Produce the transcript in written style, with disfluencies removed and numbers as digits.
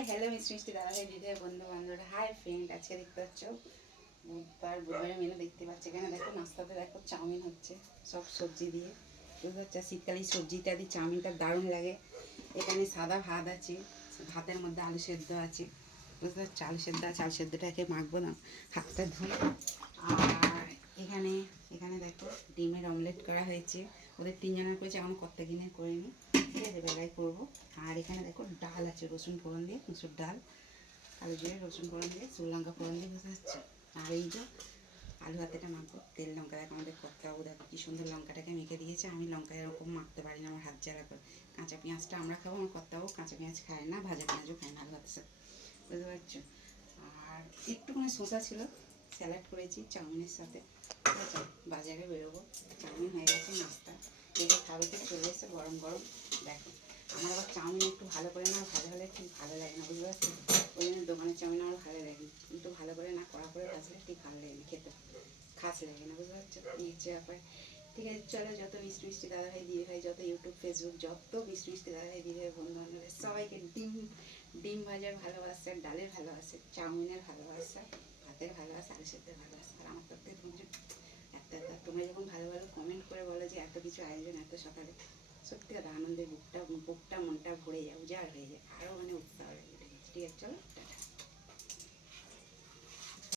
Hi hello মিষ্টি মিষ্টি দাদাভাই দিদিভাই বন্ধু বান্ধবরা, হাই ফ্রেন্ড। আজকে দেখতে পাচ্ছ বুধবারের মেনু দেখতে পাচ্ছি। এখানে দেখো নাস্তাতে দেখো চাউমিন হচ্ছে, সব সবজি দিয়ে। বুঝতে পারছো, শীতকালে সবজিটা দিয়ে চাউমিনটা দারুণ লাগে। এখানে সাদা ভাত আছে, ভাতের মধ্যে আলু সেদ্ধ আছে। বুঝতে পারছো, আলু সেদ্ধ আছে, আলু সেদ্ধটাকে মাখবো না, হাতটা ধুয়ে। আর এখানে এখানে দেখো ডিমের অমলেট করা হয়েছে। ওদের তিনজনের করেছে, এখন কর্তা কিনে করে নিই, ঠিক আছে, বেলায় করবো। আর এখানে দেখো ডাল আছে, রসুন ফোড়ন দিয়ে, মুসুর ডাল, আলু দিয়ে রসুন ফোড়ন দিয়ে, লঙ্কা ফোড়ন দিয়ে, বুঝতে পারছো। আর এই যে আলু হাতেটা মাখবো, তেল লঙ্কা দেখো আমাদের কর্তাবাবু দেখো কী সুন্দর লঙ্কাটাকে মেখে দিয়েছে। আমি লঙ্কা এরকম মাখতে পারি না, আমার হাত জ্বালা করে। কাঁচা পেঁয়াজটা আমরা খাবো, আমার কর্তাবাবু কাঁচা পেঁয়াজ খায় না, ভাজা পেঁয়াজও খায় না আলু হাতের সাথে, বুঝতে পারছো। আর একটুখানি শসা ছিল, স্যালাড করেছি চাউমিনের সাথে, ঠিক আছে। বাজারে বেরোবো, চাউমিন হয়ে গেছে, নাস্তা দেখে খাবে, তো চলে এসে গরম গরম। দেখো আমার আবার চাউমিন একটু ভালো করে না ভাজা হলে ঠিক ভালো লাগে না, বুঝতে পারছো। ওই জন্য দোকানের চাউমিন আমার ভালো লাগে না, একটু ভালো করে না কড়া করে ভাজলে ঠিক ভালো লাগে না, খেতে খাস লাগে না, বুঝতে পারছো। এই হচ্ছে ব্যাপার। ঠিক আছে, চলো যত মিষ্টি মিষ্টি দাদাভাই দিদিভাই, যত ইউটিউব ফেসবুক, যত মিষ্টি মিষ্টি দাদাভাই দিদিভাই বন্ধু বান্ধবের সবাইকে ডিম ডিম ভাজার ভালোবাসা, ডালের ভালোবাসা, চাউমিনের ভালোবাসা, ভাতের ভালোবাসা, আলু সেদ্ধের ভালোবাসা। আর আমার তরফ থেকে তোমার একটা তোমরা যখন ভালো ভালো কমেন্ট করে বলো যে এত কিছু আয়োজন এত সকালে, সত্যি কথা আনন্দে বুকটা মনটা ভরে যায়, উজাড় হয়ে যায়, আরও মানে উৎসাহ লাগে। ঠিক আছে, চলো টাটা।